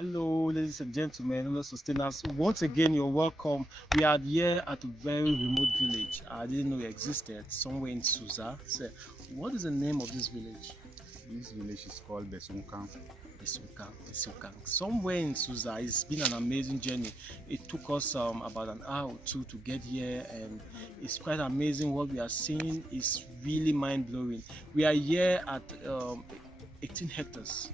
Hello, ladies and gentlemen, hello, sustainers. Once again, you're welcome. We are here at a very remote village. I didn't know it existed, somewhere in Suza. So, what is the name of this village? This village is called Bessounkang. Bessounkang. Somewhere in Suza. It's been an amazing journey. It took us about an hour or two to get here, and it's quite amazing what we are seeing. It's really mind blowing. We are here at 18 hectares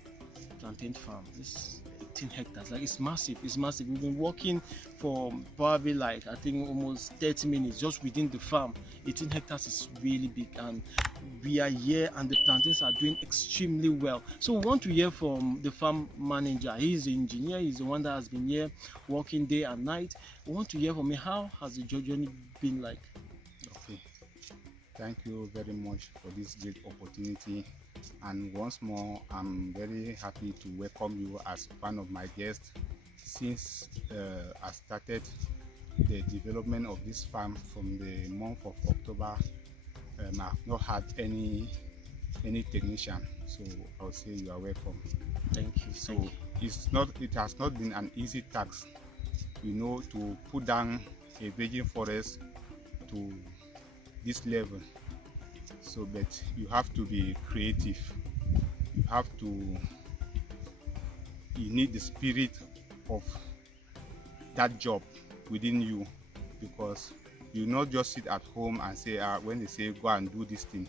plantain farm. This is 18 hectares. Like it's massive. It's massive. We've been walking for probably like I think almost 30 minutes just within the farm. 18 hectares is really big, and we are here, and the plantains are doing extremely well. So we want to hear from the farm manager. He's the engineer. He's the one that has been here working day and night. We want to hear from him. How has the journey been like? Okay, thank you very much for this great opportunity. And once more, I'm very happy to welcome you as one of my guests. Since I started the development of this farm from the month of October, I've not had any technician. So I'll say you are welcome. Thank you. So it has not been an easy task, to put down a virgin forest to this level. So, but you have to be creative. You need the spirit of that job within you, because you not just sit at home and say, when they say go and do this thing,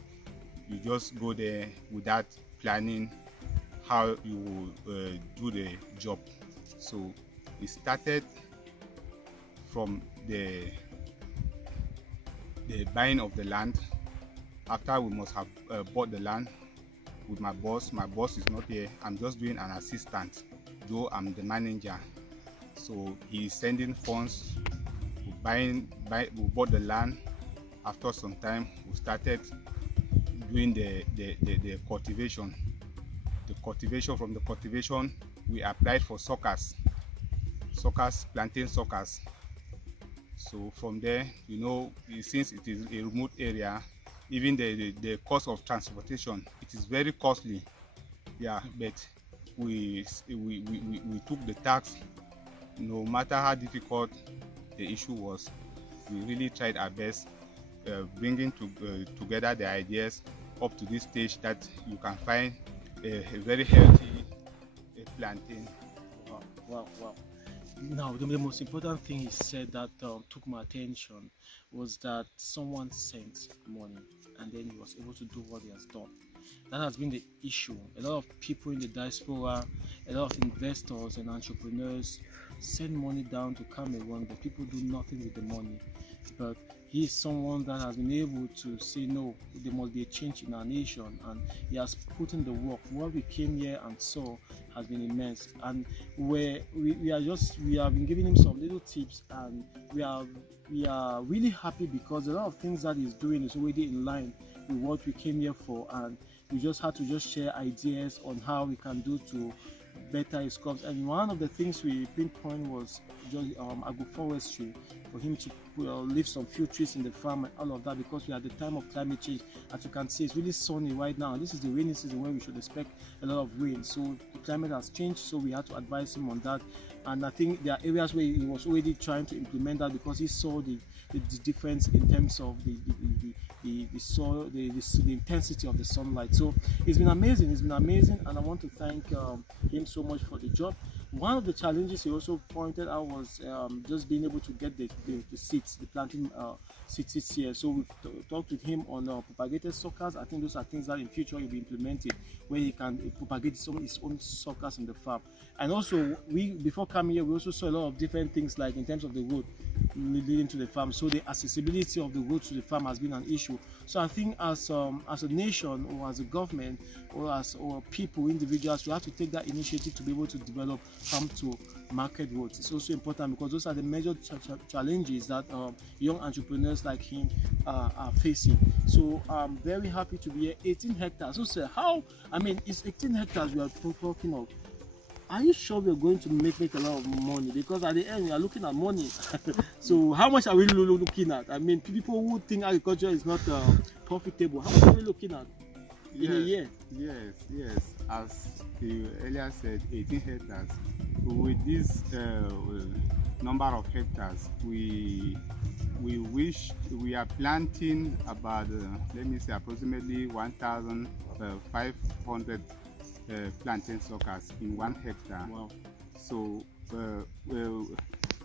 you just go there without planning how you will do the job. So it started from the buying of the land. After we must have bought the land with my boss. My boss is not here. I'm just doing an assistant, though I'm the manager. So he's sending funds. We bought the land. After some time, we started doing the cultivation. From the cultivation, we applied for plantain suckers. So from there, since it is a remote area, even the cost of transportation, it is very costly. Yeah, but we took the tax. No matter how difficult the issue was, we really tried our best, bringing together the ideas up to this stage that you can find a very healthy plantain. Wow. Now, the most important thing he said that took my attention was that someone sent money and then he was able to do what he has done. That has been the issue. A lot of people in the diaspora, a lot of investors and entrepreneurs send money down to Cameroon, but people do nothing with the money. But he is someone that has been able to say no, there must be a change in our nation, and he has put in the work. What we came here and saw has been immense, and we have been giving him some little tips, and we are really happy because a lot of things that he's doing is already in line with what we came here for, and we just had to just share ideas on how we can do to better his crops. And one of the things we pinpoint was just agroforestry, for him to leave some few trees in the farm and all of that, because we are at the time of climate change. As you can see, it's really sunny right now. This is the rainy season where we should expect a lot of rain, so the climate has changed, so we had to advise him on that. And I think there are areas where he was already trying to implement that because he saw the difference in terms of the soil, the intensity of the sunlight. So it's been amazing, and I want to thank him so much for the job. One of the challenges he also pointed out was just being able to get the seeds, the planting seeds here. So we've talked with him on propagated suckers. I think those are things that in future will be implemented, where he can propagate his own suckers in the farm. And also, before coming here, we also saw a lot of different things, like in terms of the road leading to the farm. So the accessibility of the road to the farm has been an issue. So I think as a nation, or as a government, or people, individuals, we have to take that initiative to be able to develop farm to market roads. It's also important because those are the major challenges that young entrepreneurs like him are facing. So I'm very happy to be here. 18 hectares. So sir, it's 18 hectares we are talking of. Are you sure we're going to make a lot of money? Because at the end, we are looking at money. So how much are we looking at? I mean, people who think agriculture is not profitable, how much are we looking at in a year? Yes. As you earlier said, 18 hectares. with this number of hectares, we are planting about let me say approximately 1,500 plantain suckers in 1 hectare. Wow. So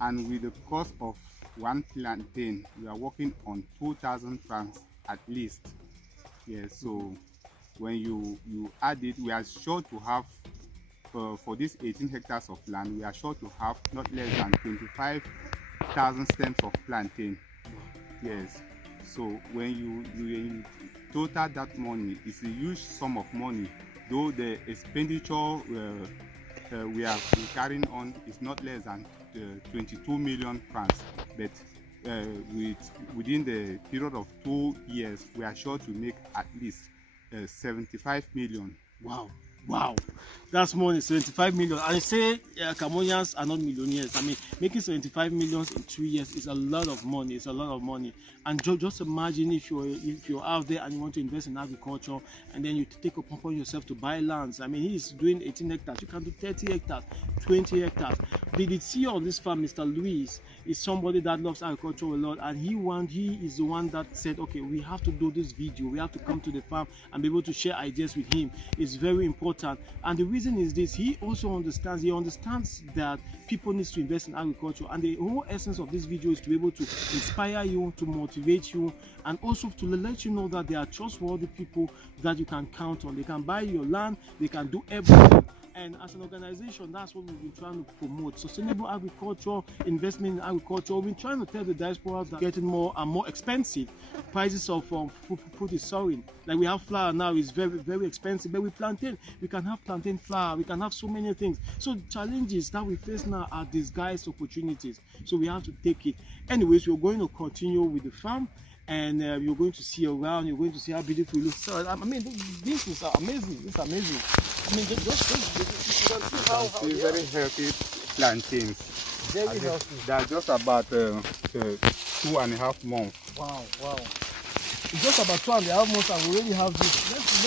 and with the cost of 1 plantain, we are working on 2,000 francs at least. Yes. So when you add it, we are sure to have for this 18 hectares of land, we are sure to have not less than 25,000 stems of plantain. Yes. So when you total that money, it's a huge sum of money. Though the expenditure we are carrying on is not less than 22 million francs, but within the period of 2 years, we are sure to make at least 75 million. Wow. Wow, that's money, 75 million. I say Cameroonians are not millionaires. I mean, making 75 millions in 2 years is a lot of money. It's a lot of money. And just imagine if you're out there and you want to invest in agriculture, and then you take upon yourself to buy lands. I mean, he's doing 18 hectares. You can do 30 hectares, 20 hectares. The CEO of this farm, Mr. Luis, is somebody that loves agriculture a lot, and he is the one that said, okay, we have to do this video. We have to come to the farm and be able to share ideas with him. It's very important. And the reason is this: he also understands that people need to invest in agriculture, and the whole essence of this video is to be able to inspire you, to motivate you, and also to let you know that there are trustworthy people that you can count on. They can buy your land, they can do everything. And as an organization, that's what we've been trying to promote: sustainable agriculture, investment in agriculture. We've been trying to tell the diaspora that getting more and more expensive. Prices of food is soaring. Like we have flour now is very, very expensive, but with plantain, we can have plantain flour, we can have so many things. So challenges that we face now are disguised opportunities. So we have to take it. Anyways, we're going to continue with the farm, and you're going to see around, you're going to see how beautiful it looks. So, I mean, this is amazing. It's amazing. I mean, just you can see how very healthy plantains. Very healthy. They are just about 2.5 months. Wow, wow. It's just about 2.5 months and we already have this. Let's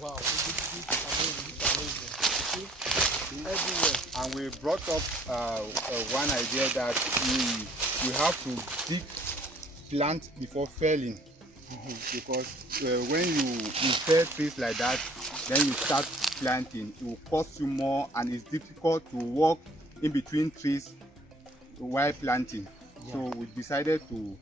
wow, this is amazing. See? Everywhere. And we brought up one idea that you have to dig plant before felling. Because when you fell trees like that, then you start planting, it will cost you more, and it's difficult to walk in between trees while planting. Yeah. So we decided to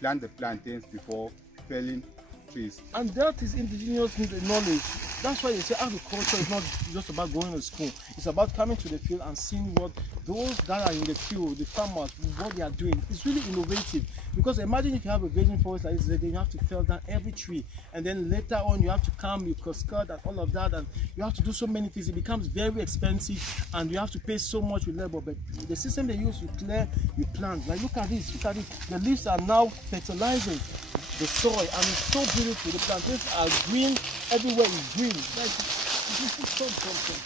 plant the plantains before felling trees. And that is indigenous knowledge. That's why they say agriculture is not just about going to school. It's about coming to the field and seeing what those that are in the field, the farmers, what they are doing. It's really innovative. Because imagine if you have a virgin forest like this, then you have to fell down every tree, and then later on you have to come, you cascade and all of that, and you have to do so many things. It becomes very expensive, and you have to pay so much with labor. But the system they use, you clear, you plant. Like look at this, look at this. The leaves are now fertilizing the soil, and it's so beautiful. The plantains are green, everywhere is green. Like, this is so amazing.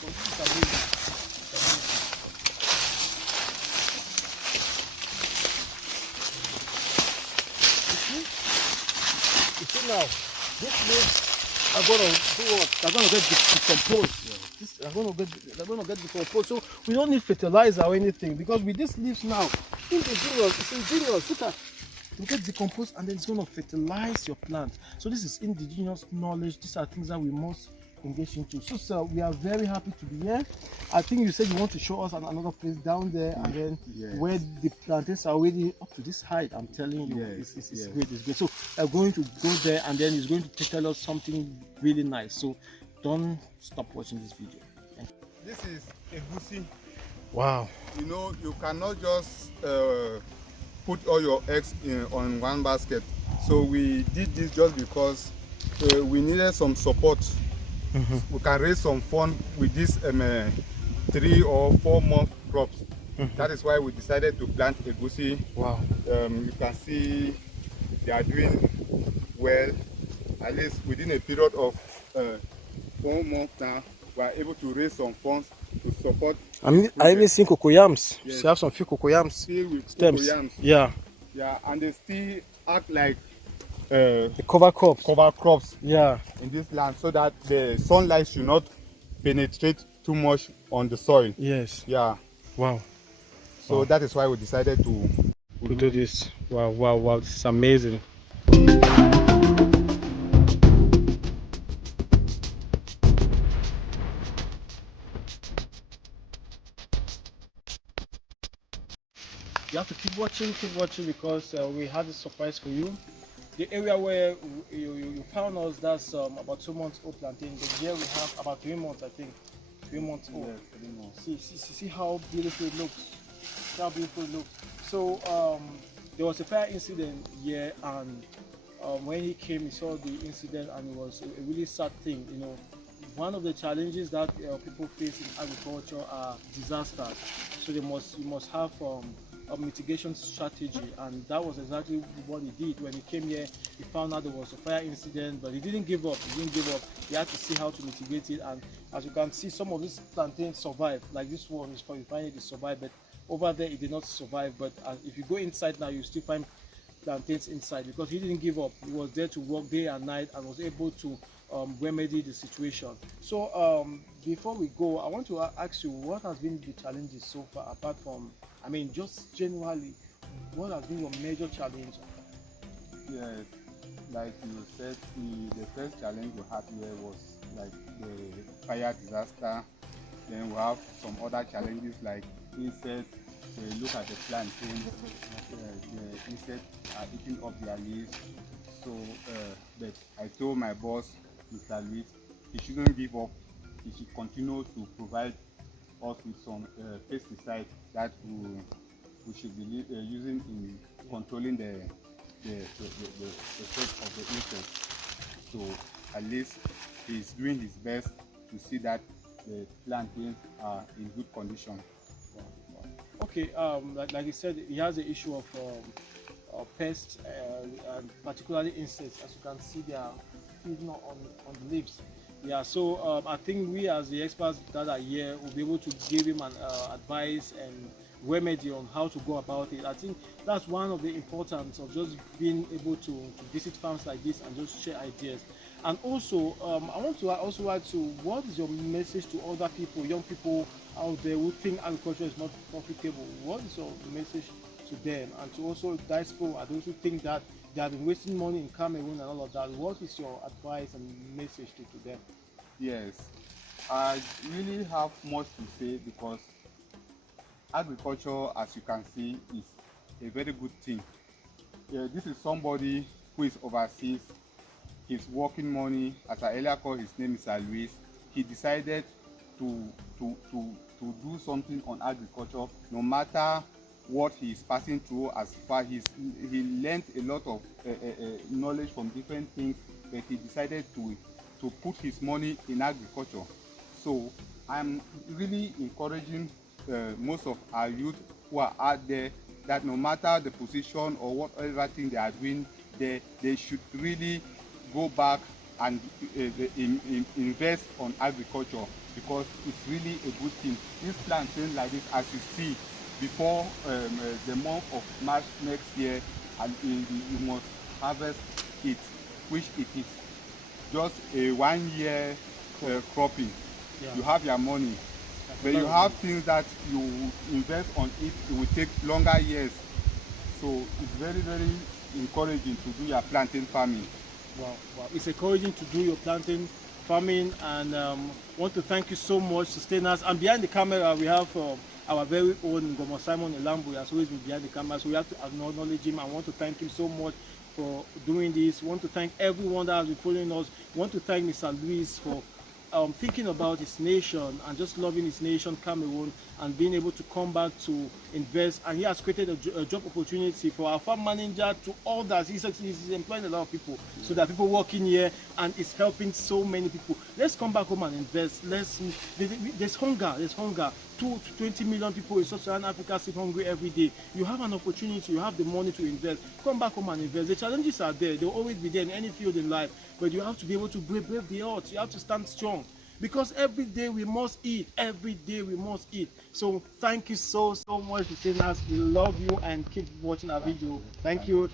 You see now, these leaves are going to do what? They're going to get decomposed. Yeah. They're going to get decomposed. So we don't need fertilizer or anything, because with these leaves now, it's ingenious. Look at. It get decomposed, and then it's going to fertilize your plant. So this is indigenous knowledge. These are things that we must engage into. So sir, we are very happy to be here. I think you said you want to show us another place down there, and then where the plantains are already up to this height. I'm telling you, it's great. It's great. So we're going to go there, and then he's going to tell us something really nice. So don't stop watching this video. This is egusi. Wow. You know, you cannot just put all your eggs on one basket. So we did this just because we needed some support. We can raise some fund with this 3 or 4 month crops. That is why we decided to plant egusi. Wow. You can see they are doing well. At least within a period of 4 months now, we are able to raise some funds to support. I even seen cocoyams. Yes. You have some few cocoyams Still with stems. cocoyams. Yeah. Yeah, and they still act like The cover crops. cover crops. Yeah. In this land, so that the sunlight should not penetrate too much on the soil. Yes. Yeah. Wow. So Wow. that is why we decided to do this. Wow, wow, wow. This is amazing. You have to keep watching because we had a surprise for you. The area where you found us, that's about 2 months old plantain. But here we have about 3 months, I think. 3 months old. Yes, 3 months. See how beautiful it looks. See how beautiful it looks. So there was a fire incident here, and when he came, he saw the incident, and it was a really sad thing. You know, one of the challenges that people face in agriculture are disasters. So you must have a mitigation strategy, and that was exactly what he did. When he came here, he found out there was a fire incident, but he didn't give up. He had to see how to mitigate it, and as you can see, some of these plantains survived. Like this one is for you find it survived, but over there it did not survive. But if you go inside now, you still find plantains inside, because he didn't give up. He was there to work day and night and was able to remedy the situation. So before we go, I want to ask you, what has been the challenges so far, apart from, I mean, just generally, what has been your major challenge? Yes, like you said, the first challenge we had here was like the fire disaster. Then we have some other challenges like insects. They look at the plantain, the insects are eating up their leaves. So, but I told my boss, Mr. Luis, he shouldn't give up. He should continue to provide us with some pesticides that we should be using in controlling the effect of the insects. So at least he's doing his best to see that the plantains are in good condition. Okay, like you said, he has the issue of pests, and particularly insects. As you can see, they are feeding on the leaves. Yeah, so I think we as the experts that are here will be able to give him an advice and remedy on how to go about it. I think that's one of the importance of just being able to visit farms like this and just share ideas. And also, I want to also ask you, what is your message to other people, young people out there who think agriculture is not profitable? What is your message to them, and to also diaspora, those who think that they have been wasting money in Cameroon and all of that? What is your advice and message to them? Yes, I really have much to say because agriculture, as you can see, is a very good thing. This is somebody who is overseas. His working money, as I earlier called his name is Luis. He decided to do something on agriculture, no matter what he is passing through. As far he learned a lot of knowledge from different things, but he decided to put his money in agriculture. So I'm really encouraging most of our youth who are out there that no matter the position or whatever thing they are doing, they should really go back and invest on agriculture, because it's really a good thing. This plantain like this, as you see, before the month of March next year, and you must harvest it, which it is just a 1 year cropping. Yeah. You have your money, but you have things that you invest on it, it will take longer years. So it's very, very encouraging to do your plantain farming. Wow, wow. It's encouraging to do your plantain farming, and want to thank you so much, sustainers. And behind the camera, we have our very own Ngomo Simon Elambo. He has always been behind the camera, so we have to acknowledge him. I want to thank him so much for doing this. I want to thank everyone that has been following us. I want to thank Mr. Luis for thinking about his nation and just loving his nation, Cameroon, and being able to come back to invest. And he has created a job opportunity for our farm manager to others. He's employing a lot of people, so that people working here, and it's helping so many people. Let's come back home and invest. There's hunger. There's hunger. 20 million people in sub-Saharan Africa sleep hungry every day. You have an opportunity, you have the money to invest. Come back home and invest. The challenges are there, they'll always be there in any field in life, but you have to be able to brave the odds. You have to stand strong, because every day we must eat. Every day we must eat. So thank you so much for seeing us. We love you, and keep watching our video. Thank you.